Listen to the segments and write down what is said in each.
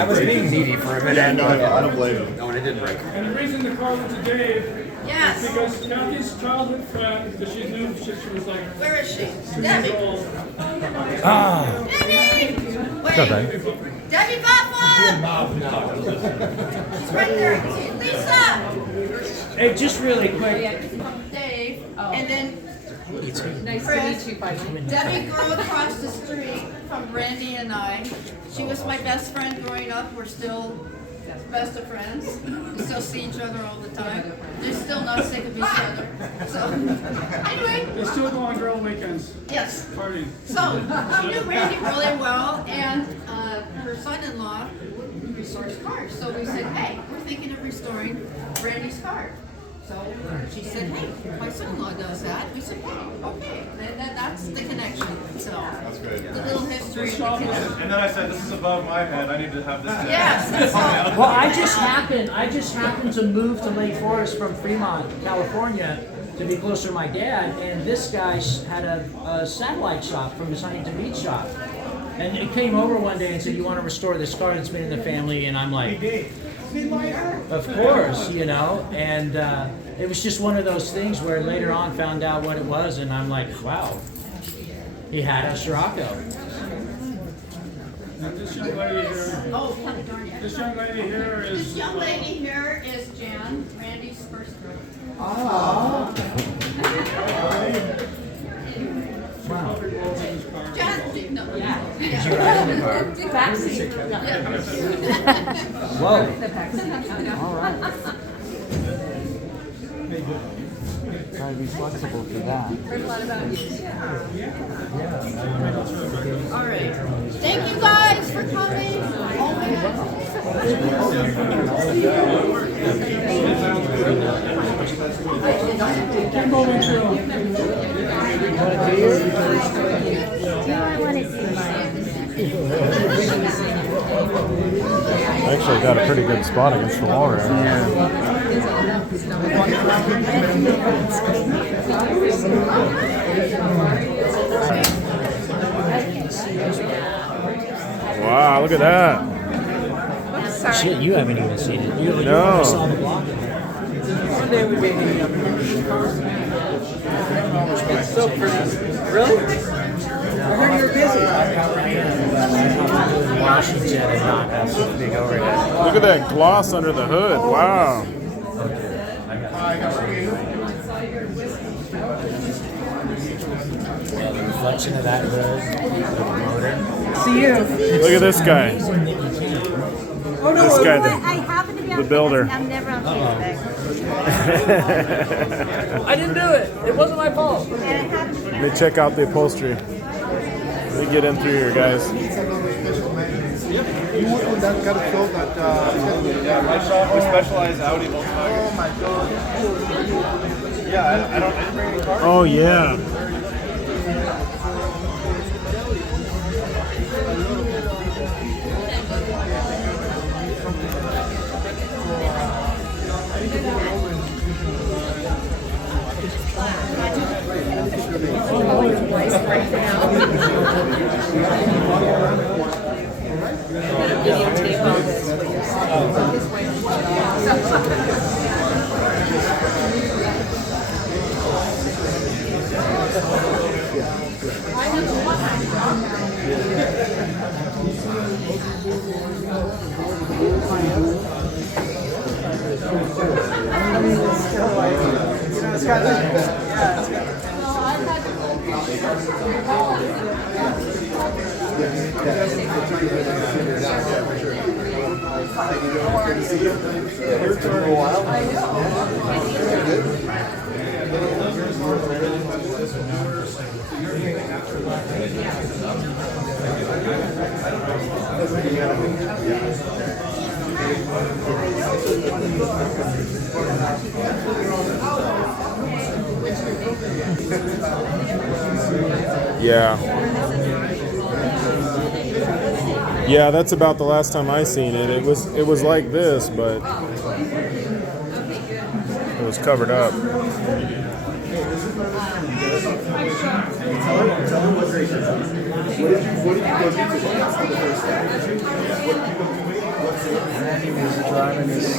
I was being needy for a minute. Yeah, no, I don't blame him. No, and it didn't break. And the reason the car went to Dave Yes. is because Kathy's childhood friend, because she knew she was like Where is she? 2 Debbie. years old. Ah. Debbie! Wait. Debbie Bob! She's right there. Lisa! Hey, just really quick. Dave. And then Nice Chris. to meet you, buddy. Debbie grew across the street from Randy and I. She was my best friend growing up. We're still best of friends. We still see each other all the time. They're still not sick of each other. So, anyway. They still go on girl weekends. Yes. Party. So, she knew Randy really well, and her son-in-law restores cars. So we said, hey, we're thinking of restoring Randy's car. So she said, hey, my son-in-law does that. We said, hey, okay. And that's the connection. So That's great. the little history. Of the connection. And then I said, this is above my head. I need to have this. Yes. So, Well, I just happened to move to Lake Forest from Fremont, California, to be closer to my dad. And this guy had a satellite shop from his Huntington Beach shop. And he came over one day and said, you want to restore this car that's been in the family? And I'm like, of course, you know. And it was just one of those things where later on found out what it was. And I'm like, wow, he had a Sirocco. And this young lady here, oh, darn it. this young lady here This is young lady here is Jan, Randy's first girl. Oh. Wow. Jan, no. Yeah. Backseat. Whoa. The backseat. All right. Try to be flexible for that. Heard a lot about you. All right. Thank you guys for coming. Oh my Actually got a pretty good spot against the wall right now. Wow, look at that. Shit, you haven't even seen it. You No. saw the block. So pretty. Really? I heard you were busy. Washington and not have so big overhead. Look at that gloss under the hood. Wow. The reflection of that hood, the motor. See you. Look at this guy. Oh no. This guy, I happen to be on the builder. I'm never on Facebook. I didn't do it. It wasn't my fault. And it happened to be Let me check out the upholstery. Let me get in through here, guys. That got a show that. Yeah, my shop, we specialize Audi, Volkswagen. Oh my god. Yeah, I didn't bring any cars. Oh, yeah. Videotape all this for you. It's got yeah, it's got Yeah. Yeah, that's about the last time I seen it. It was like this, but it was covered up. driving this.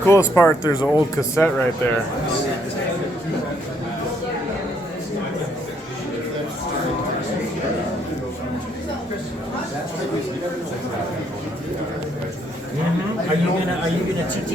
Coolest part, there's an old cassette right there. Are you gonna TT